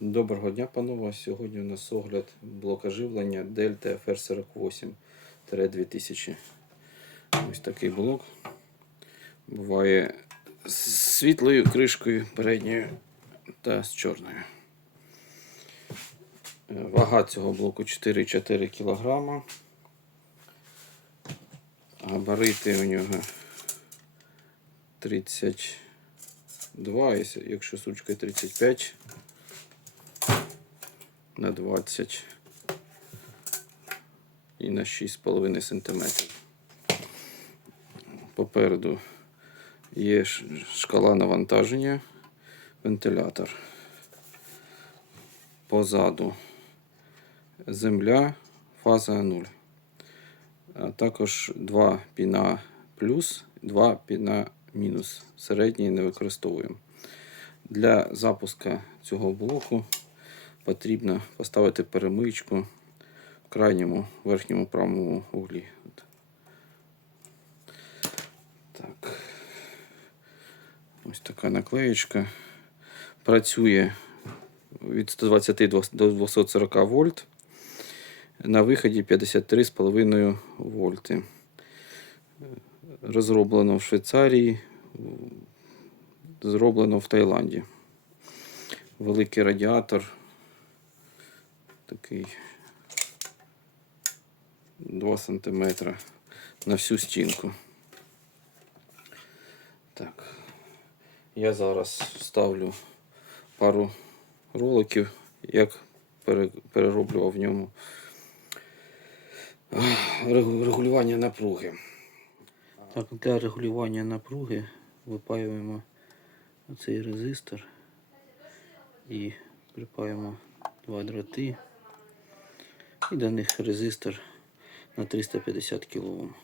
Доброго дня, панове. Сьогодні у нас огляд блока живлення Delta FR48-2000. Ось такий блок. Буває з світлою кришкою передньою та з чорною. Вага цього блоку 4,4 кг. Габарити у нього 32, якщо- якщо сучка 35 на 20 і на 6,5 см. Попереду є шкала навантаження, вентилятор. Позаду земля, фаза 0. А також два піна плюс, два піна мінус. Середній не використовуємо. Для запуска цього блоку потрібно поставити перемичку в крайньому верхньому правому углі. Так. Ось така наклеєчка. Працює від 120 до 240 вольт. На виході 53,5 вольти. Розроблено в Швейцарії, зроблено в Таїланді. Великий радіатор. Такий 2 см на всю стінку. Так. Я зараз вставлю пару роликів, як перероблював в ньому регулювання напруги. Так, для регулювання напруги випаюємо цей резистор і припаємо два дроти і до них резистор на 350 кОм.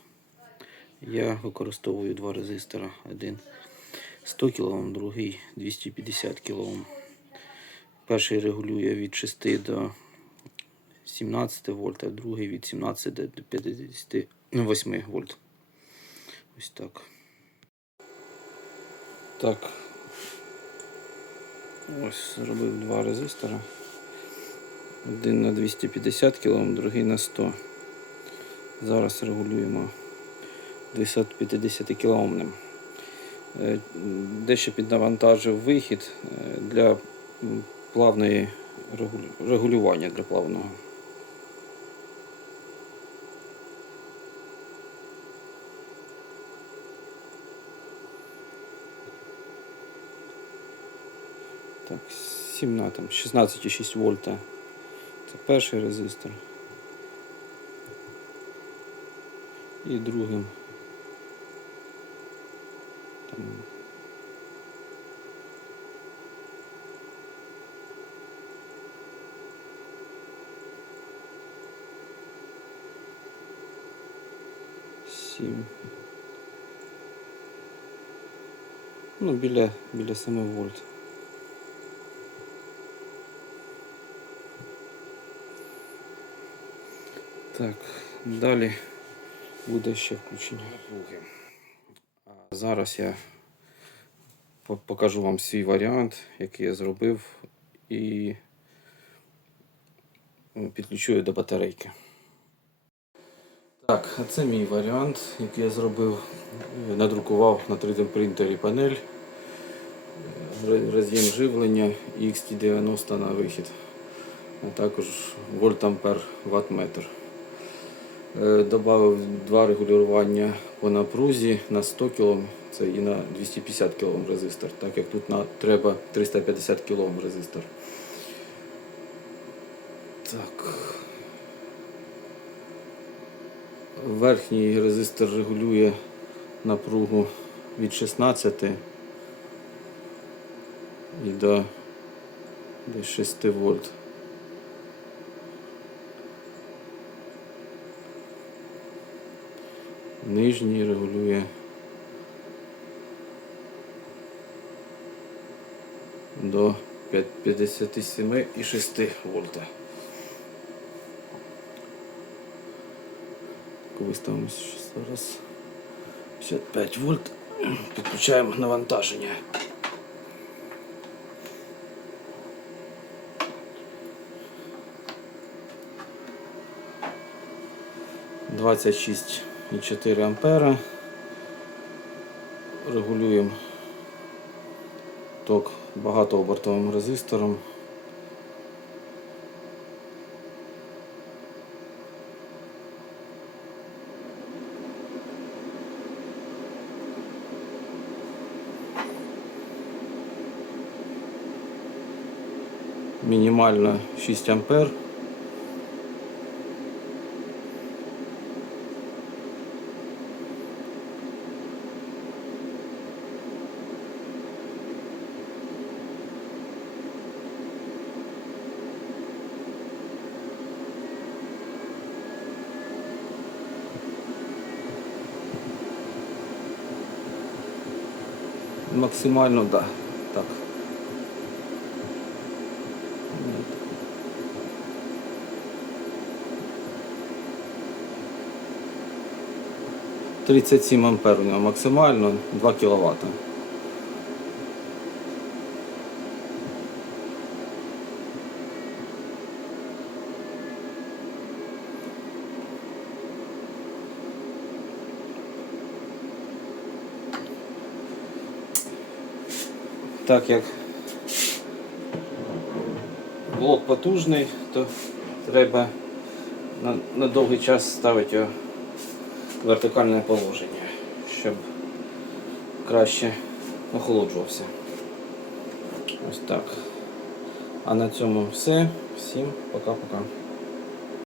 Я використовую два резистора. Один 100 кОм, другий 250 кОм. Перший регулює від 6 до 17 вольт, а другий від 17 до 58 вольт. Ось так. Так. Ось зробив два резистора. Один на 250 кОм, другий на 100. Зараз регулюємо 250 кОм. Дещо піднавантажив вихід е, для плавної регулювання для плавного. Так, 17, там, 16,6 вольта. Це перший резистор. І другим. Там, Сім. Ну, біля, біля 7 вольт. Так, далі буде ще включення напруги. Зараз я покажу вам свій варіант, який я зробив, і ну, підключу його до батарейки. Так, а це мій варіант, який я зробив, надрукував на 3D принтері панель, роз'єм живлення і XT90 на вихід, а також вольтампер ваттметр. Е, Добавив два регулювання по напрузі на 100 кОм, це і на 250 кОм резистор, так як тут на, треба 350 кОм резистор. Так. Верхній резистор регулює напругу від 16 і до десь 6 вольт. нижній регулює до 57,6 вольта. Виставимо зараз 55 вольт, підключаємо навантаження. Двадцять шість. 26,4 ампера. Регулюємо ток багатообертовим резистором. Мінімально 6 ампер. Максимально, да. Так. Тридцять сім ампер у нього максимально 2 кВт. Так як блок потужний, то треба на, на довгий час ставити його в вертикальне положення, щоб краще охолоджувався. Ось так. А на цьому все. Всім пока-пока.